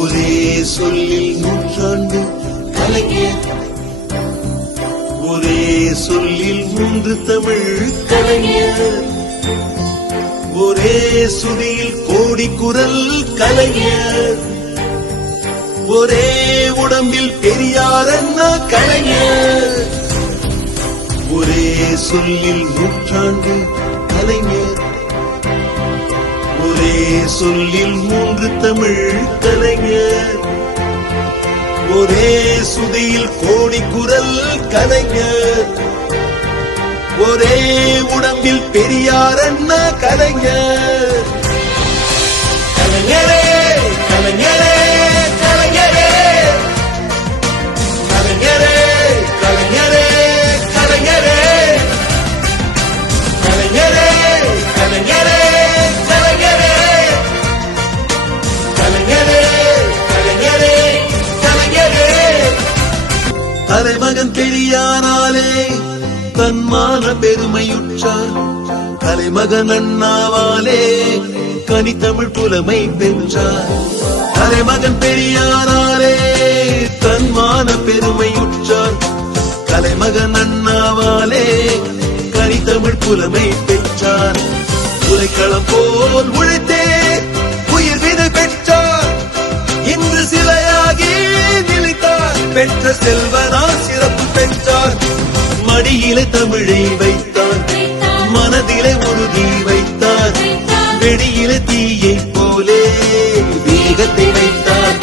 ஒரே சொல்லில் நூற்றாண்டு கலைஞர், ஒரே சொல்லில் 3 தமிழ் கலைஞர், ஒரே சுதியில் கோடி குரல் கலைஞர், ஒரே உடம்பில் பெரியார் அண்ணா கலைஞர். ஒரே சொல்லில் நூற்றாண்டு கலைஞர், ஒரே சொல்லில் 3 தமிழ் கலைஞர், ஒரே சுதியில் கோடி குரல் கலைஞர், ஒரே உடம்பில் பெரியார் அண்ணா கலைஞர். கலைஞரே கலைஞரே கலைஞரே கலைஞரே கலைஞரே கலைஞரே கலைஞரே கலைஞரே கலைஞரே கலைஞரே கலைஞரே கலைஞரே. தலைமகன் பெரியாராலே தன்மான பெருமையுற்றார், தலைமகன் அண்ணாவாலே கனித்தமிழ் புலமை பெற்றார். தலைமகன் பெரியாராலே தன்மான பெருமையுற்றார், தலைமகன் அண்ணாவாலே கனித்தமிழ் புலமை பெற்றார். உரைக்களம் போல் உழைத்தே உயிர் விதை பெற்றார், இன்று சிலையாகி நிலைத்தார். பெற்ற செல்வனால் சிறப்பு பெற்றார், மடியிலே தமிழை வைத்தார், மனதிலே உறுதி வைத்தார், வெடியிலே தீயை போலே வேகத்தை வைத்தார்,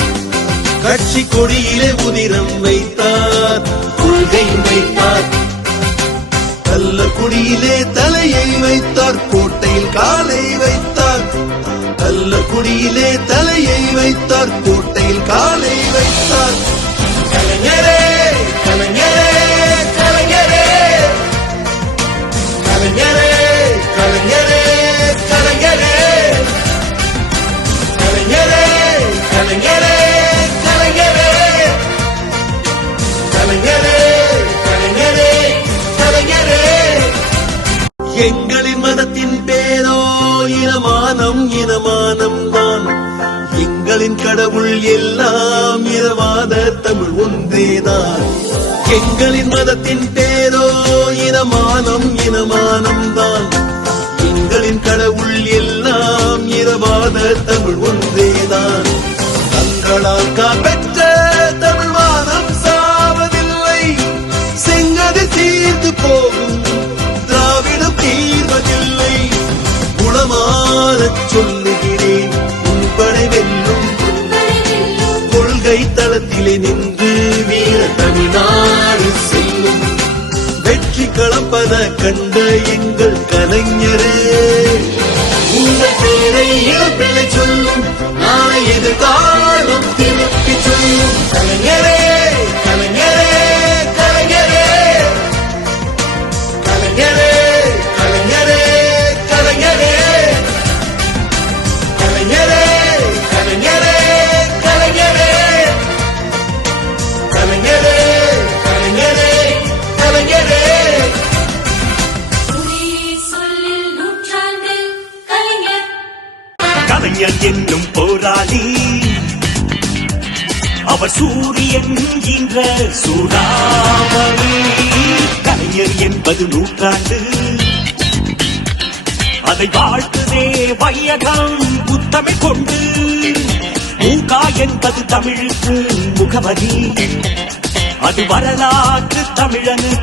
கட்சி கொடியிலே உதிரம் வைத்தார், கொள்கை வைத்தார். கள்ள குடியிலே தலையை வைத்தார், கோட்டையில் காலை வைத்தார். கள்ள குடியிலே தலையை வைத்தார், கோட்டையில் காலை வைத்தார். கலைஞரே கலைஞரே கலைஞரே கலைஞரே கலைஞரே கலைஞரே கலைஞரே கலைஞரே கலைஞரே கலைஞரே கலைஞரே கலைஞரே. எங்களின் மதத்தின் பேரோ இனமானம், இனமானம் தான். எங்களின் கடவுள் எல்லாம் இரவாத தமிழ் ஒன்றேதான். எங்களின் மதத்தின் பேரோ இனமானம், இனமானம் தான். எங்களின் கடவுள் எல்லாம் இரவாத தமிழ் ஒன்றேதான். தங்களால் காப்பெற்ற தமிழ் வானம் சாவதில்லை, செங்கதை தீர்ந்து போகும் திராவிடம் தீர்வதில்லை. குணமானச் சொல்லுகிறேன், உன்படை வெல்லும். கொள்கை தளத்திலே நின்று வீர தமிழ்நாடு செல்லும். வெற்றி களப்பத கண்ட எங்கள் கலைஞரே, உங்கள் பேரை இழப்பில்லை சொல்லும், நாளை எதிர்காலம் திருப்பி சொல்லும். கலைஞரே கலைஞரே கலைஞரே கலைஞரே கலைஞரே கலைஞரே கலைஞரே கலைஞரே கலைஞரே கலைஞரே கலைஞரே கலைஞரே. கலைஞர் என்னும் போராளி, அவர் சூரியன் என்ற சூடாமணி. கலைஞர் என்பது நூற்றாண்டு, அதை வாழ்த்துதே வையகம் புத்தமிழ் கொண்டு. மூகா என்பது தமிழுக்கு முகவரி, அது வரலாற்று தமிழனுக்கு